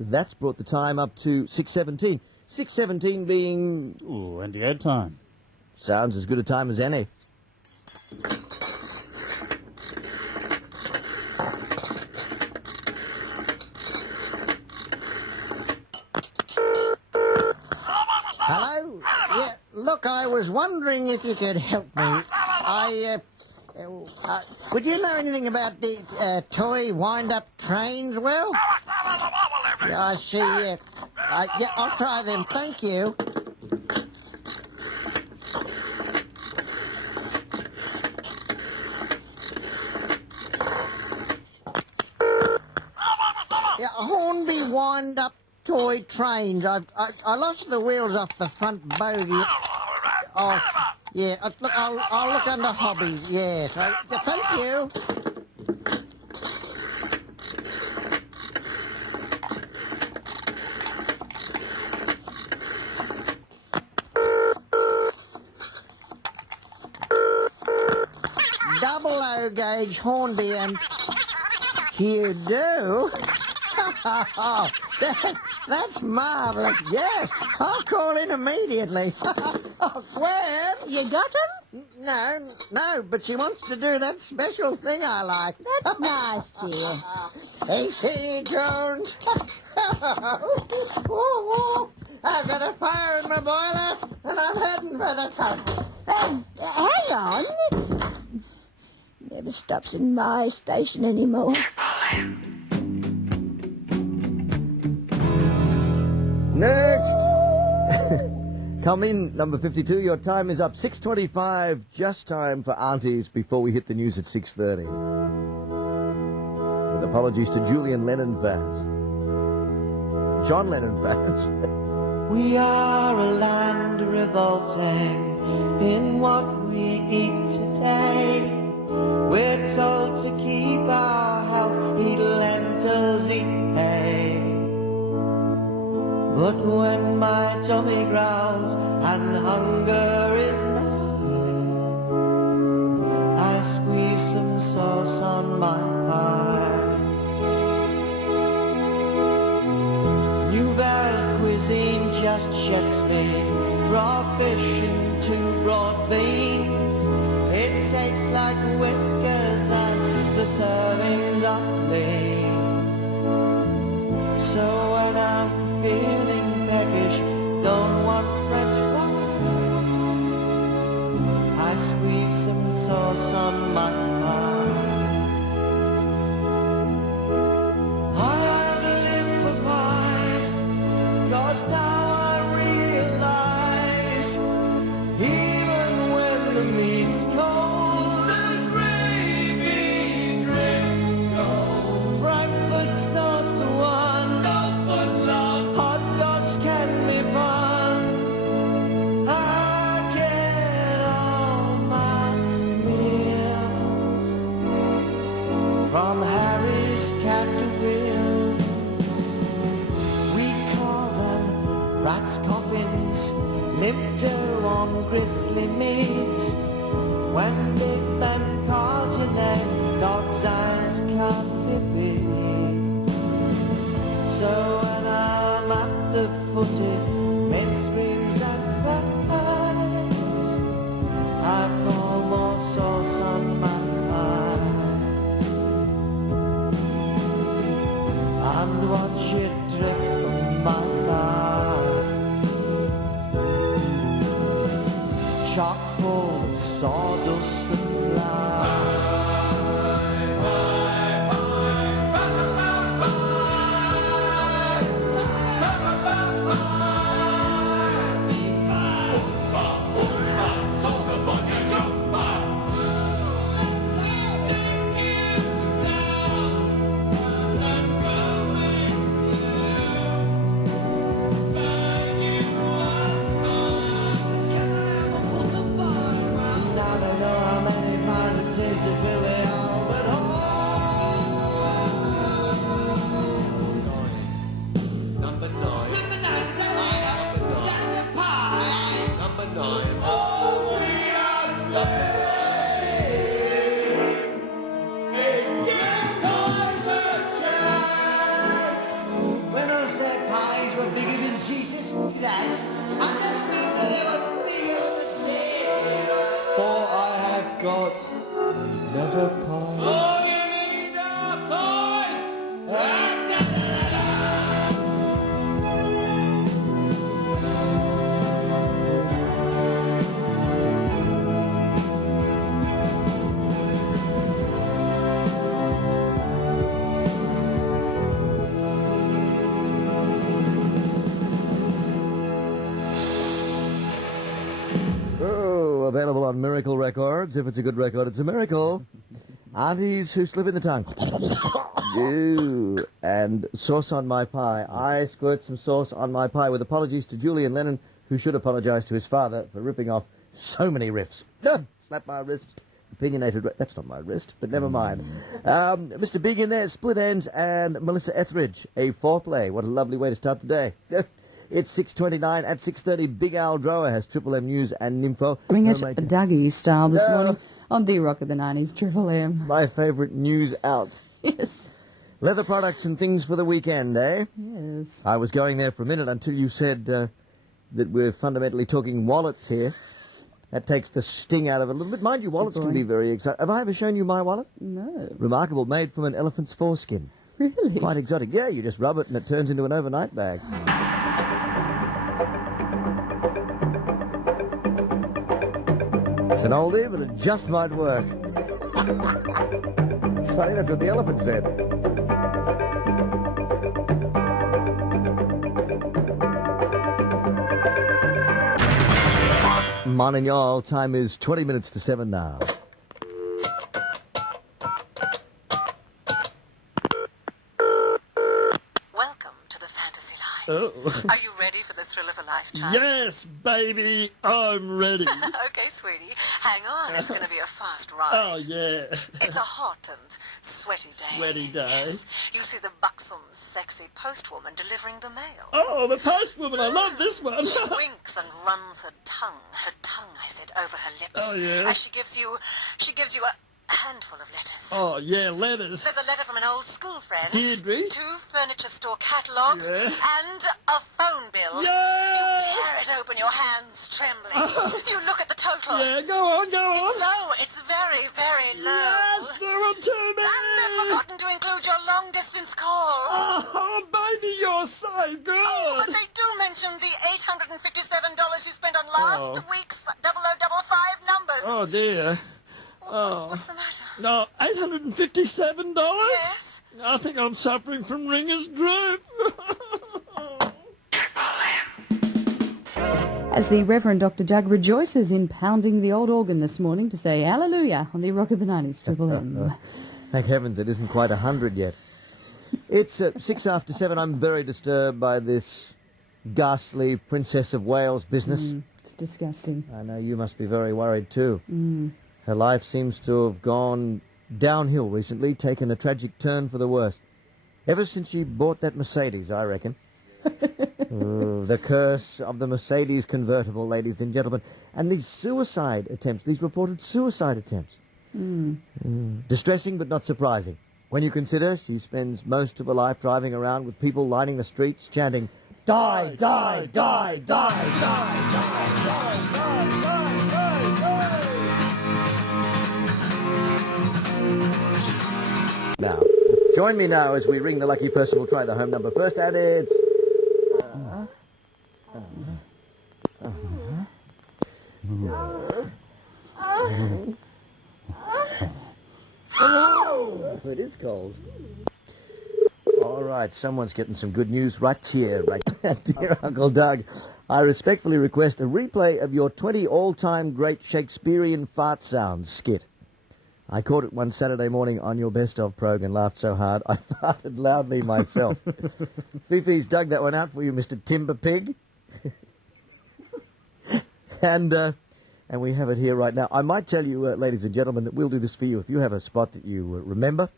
That's brought the time up to 6:17. 6:17 being... Ooh, and the ad time. Sounds as good a time as any. Hello? Yeah, look, I was wondering if you could help me. Would you know anything about the toy wind-up trains, Will? Yeah, I see, yeah. Yeah, I'll try them, thank you. Yeah, Hornby wind-up toy trains. I lost the wheels off the front bogie. Oh, yeah. Look, I'll look under hobbies. Yes. Thank you. Double O gauge Hornby and you do. That's marvellous, yes. I'll call in immediately. Oh, Gwen! You got him? No, but she wants to do that special thing I like. That's nice, dear. AC Jones. I've got a fire in my boiler, and I'm heading for the top. Hang on. Never stops in my station anymore. Next! Come in, number 52. Your time is up. 6:25, just time for aunties before we hit the news at 6:30. With apologies to Julian Lennon fans. John Lennon fans. We are a land revolting in what we eat today. We're told to keep our health, eat lentils, eat hay. But when my tummy growls and hunger is knocking, I squeeze some sauce on my pie. Nouvelle cuisine just sheds me raw fish and two broad beans. It tastes like whiskers and the servings are lean. So when I'm feeling peckish, don't want French fries, I squeeze some sauce on my pie. I live for pies, 'cause now I realize, even when the meat's cold, the gravy drips gold. Frankfurt's not the one, no foot long. Hot dogs can be fun. I get all my meals from Harry's Cat to Will's. We call them rats' coffins, limp dough on gristly meat. When big man calls your name, dog's eyes can't be beat. So when I'm at the footy, mid screams and cries, I pour more sauce on my pie and watch it drip on my thigh. Chock full of sawdust and fly. grown bigger than Jesus? It has. I've never been there bigger than deity. For I have got another pie. Available on Miracle Records. If it's a good record, it's a miracle. Aunties who slip in the tongue. Ew. And sauce on my pie. I squirt some sauce on my pie with apologies to Julian Lennon, who should apologise to his father for ripping off so many riffs. Slap my wrist. Opinionated. That's not my wrist, but never mind. Mr. Big in there, Split Ends, and Melissa Etheridge. A foreplay. What a lovely way to start the day. It's 6:29. At 6:30, Big Al Drower has Triple M News and Nympho. Bring it Dougie style this morning on the Rock of the 90s, Triple M. My favourite news out. Yes. Leather products and things for the weekend, eh? Yes. I was going there for a minute until you said that we're fundamentally talking wallets here. That takes the sting out of it a little bit. Mind you, wallets can be very exciting. Have I ever shown you my wallet? No. Remarkable, made from an elephant's foreskin. Really? Quite exotic. Yeah, you just rub it and it turns into an overnight bag. It's an oldie, but it just might work. It's funny, that's what the elephant said. Morning, y'all. Time is 20 minutes to 7 now. Welcome to the fantasy line. Oh. Are you ready for the thrill of a lifetime? Yes, baby, I'm ready. Okay, sweetie. Hang on, it's going to be a fast ride. Oh, yeah. It's a hot and sweaty day. Sweaty day. Yes. You see the buxom, sexy postwoman delivering the mail. Oh, the postwoman, I love this one. She winks and runs her tongue, I said, over her lips. Oh, yeah? As she gives you a handful of letters. Oh, yeah, letters. There's a letter from an old school friend. Deirdre? 2 furniture store catalogues. Yeah. And a phone bill. Yes! You tear it open, your hands trembling. You look at the total. Yeah, go on. It's low. It's very, very low. Yes, do it to me. And they've forgotten to include your long-distance calls. Oh, baby, you're so good. Oh, but they do mention the $857 you spent on last week's 0055 numbers. Oh, dear. What's the matter? No, $857? Yes. I think I'm suffering from ringer's droop. As the Reverend Dr. Doug rejoices in pounding the old organ this morning to say hallelujah on the Rock of the 90s, Triple M. Thank heavens it isn't quite 100 yet. It's 6 after 7. I'm very disturbed by this ghastly Princess of Wales business. It's disgusting. I know you must be very worried too. Her life seems to have gone downhill recently, taken a tragic turn for the worst. Ever since she bought that Mercedes, I reckon. The curse of the Mercedes convertible, ladies and gentlemen. And these suicide attempts, these reported suicide attempts. Distressing but not surprising. When you consider she spends most of her life driving around with people lining the streets chanting, "Die, die, die, die, die, die, die, die, die, die, die." Now, join me now as we ring the lucky person. We'll try the home number first, and it's... Oh, it is cold. All right, someone's getting some good news right here. Right, dear Uncle Doug, I respectfully request a replay of your 20 all-time great Shakespearean fart sounds skit. I caught it one Saturday morning on your Best Of prog and laughed so hard I farted loudly myself. Fifi's dug that one out for you, Mr. Timber Pig. And we have it here right now. I might tell you, ladies and gentlemen, that we'll do this for you. If you have a spot that you remember,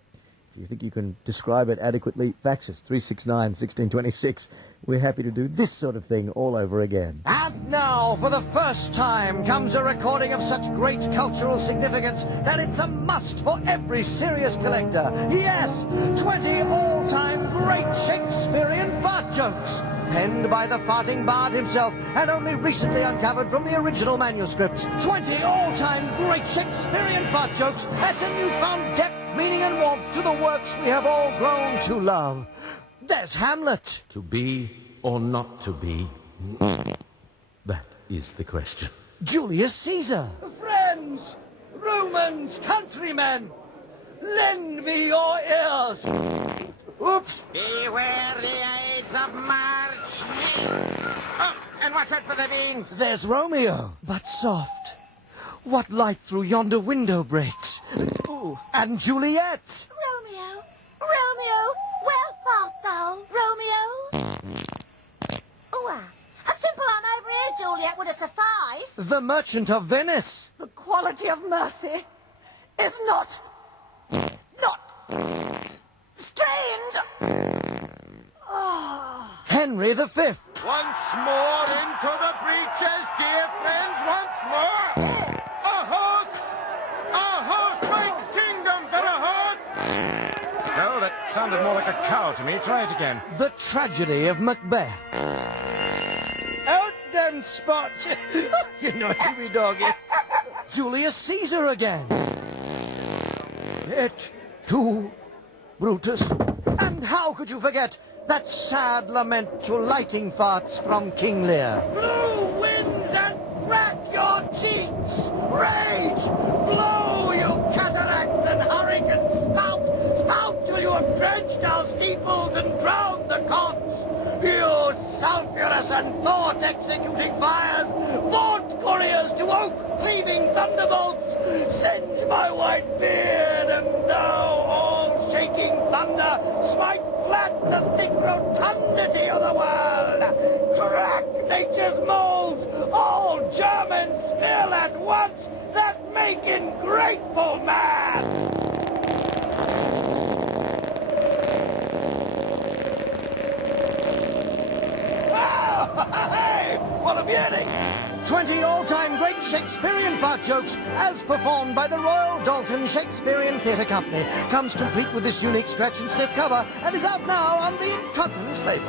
if you think you can describe it adequately, fax us 369-1626. We're happy to do this sort of thing all over again. And now, for the first time, comes a recording of such great cultural significance that it's a must for every serious collector. Yes, 20 all-time great Shakespearean fart jokes. penned by the farting bard himself, and only recently uncovered from the original manuscripts. 20 all-time great Shakespearean fart jokes adds a newfound depth, meaning and warmth to the works we have all grown to love. There's Hamlet. To be or not to be? That is the question. Julius Caesar. Friends, Romans, countrymen, lend me your ears. Oops. Beware the Ides of March. Oh, and watch out for the beans. There's Romeo. But soft. What light through yonder window breaks? Ooh. And Juliet. Romeo, Romeo, where art thou, Romeo? A simple one over here, Juliet, would have sufficed. The Merchant of Venice. The quality of mercy is not strained. Henry V. Once more into the breaches, dear friends, once more. A horse, my kingdom for a horse. Oh, that sounded more like a cow to me. Try it again. The Tragedy of Macbeth. Out them spots. You naughty wee doggy. Julius Caesar again. It too, Brutus. And how could you forget that sad lament to lighting farts from King Lear? Blue winds and crack your cheeks. Rage, blow, you cataracts and hurricanes. Spout, spout till you have drenched our steeples and drowned the cots. You sulphurous and thought-executing fires, vaunt couriers to oak-cleaving thunderbolts, singe my white beard, and thou, all-shaking thunder, smite flat the thick rotundity of the world, crack nature's molds, all German spill at once, that make ingrateful man. Hey, what a beauty! 20 all-time great Shakespearean fart jokes, as performed by the Royal Dalton Shakespearean Theatre Company, comes complete with this unique scratch and sniff cover, and is out now on the Incontinence label.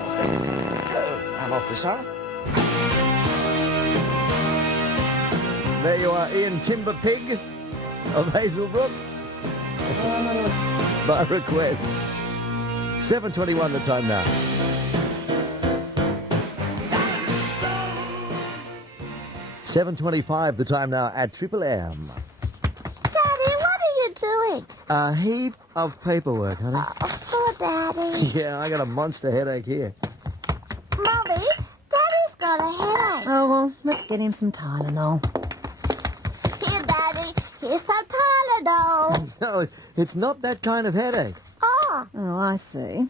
I'm awfully sorry. There you are, Ian Timber Pig of Hazelbrook. By request. 7:21 the time now. 7:25 the time now at Triple M. Daddy, what are you doing? A heap of paperwork, honey. Poor Daddy. Yeah, I got a monster headache here. Mummy, Daddy's got a headache. Oh, well, let's get him some Tylenol. Here, Daddy, here's some Tylenol. No, it's not that kind of headache. Oh, I see.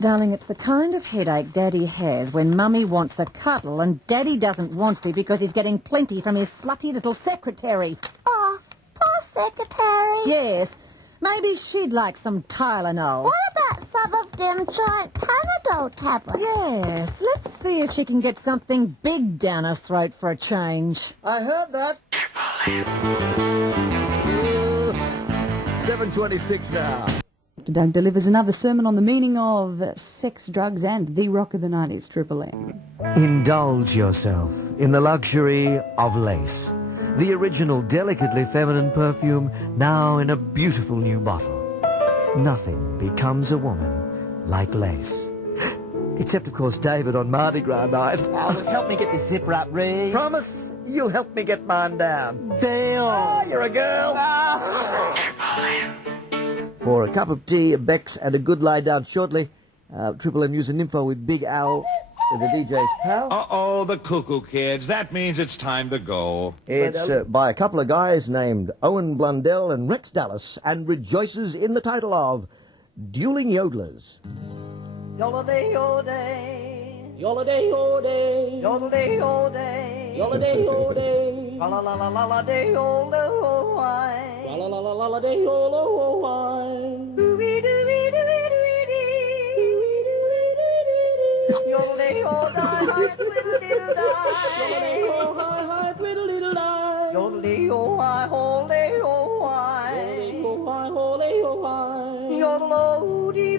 Darling, it's the kind of headache Daddy has when Mummy wants a cuddle and Daddy doesn't want to because he's getting plenty from his slutty little secretary. oh, poor secretary. Yes, maybe she'd like some Tylenol. What about some of them giant Panadol tablets? Yes, let's see if she can get something big down her throat for a change. I heard that. 7:26 now. Dr. Doug delivers another sermon on the meaning of sex, drugs, and the rock of the 90s, Triple M. Indulge yourself in the luxury of lace. The original delicately feminine perfume, now in a beautiful new bottle. Nothing becomes a woman like lace. Except, of course, David on Mardi Gras night. Oh, help me get this zipper up, Reeves. Promise you'll help me get mine down. Deal. Oh, you're a girl. For a cup of tea, a Bex, and a good lie down shortly, Triple M using info with Big Al, the DJ's pal. Uh-oh, the cuckoo kids. That means it's time to go. It's by a couple of guys named Owen Blundell and Rex Dallas, and rejoices in the title of Dueling Yodelers. Yodel-day-yo-day, yodel-day-yo-day, yodel-day-yo-day, yodel-day-yo-day, la-la-la-la-la-day-yo-day, la-la-la-la-la-day-yo-day, doo-wee-doo-wee-doo-wee-doo-wee-doo-wee-doo-wee-doo, yodel-day-yo-day, twiddle-diddle-die, yodel-day-yo-hi, hole-day-yo-hi, yodel-day-yo-hi, hole-day-yo-hi, yodel-oh-dee.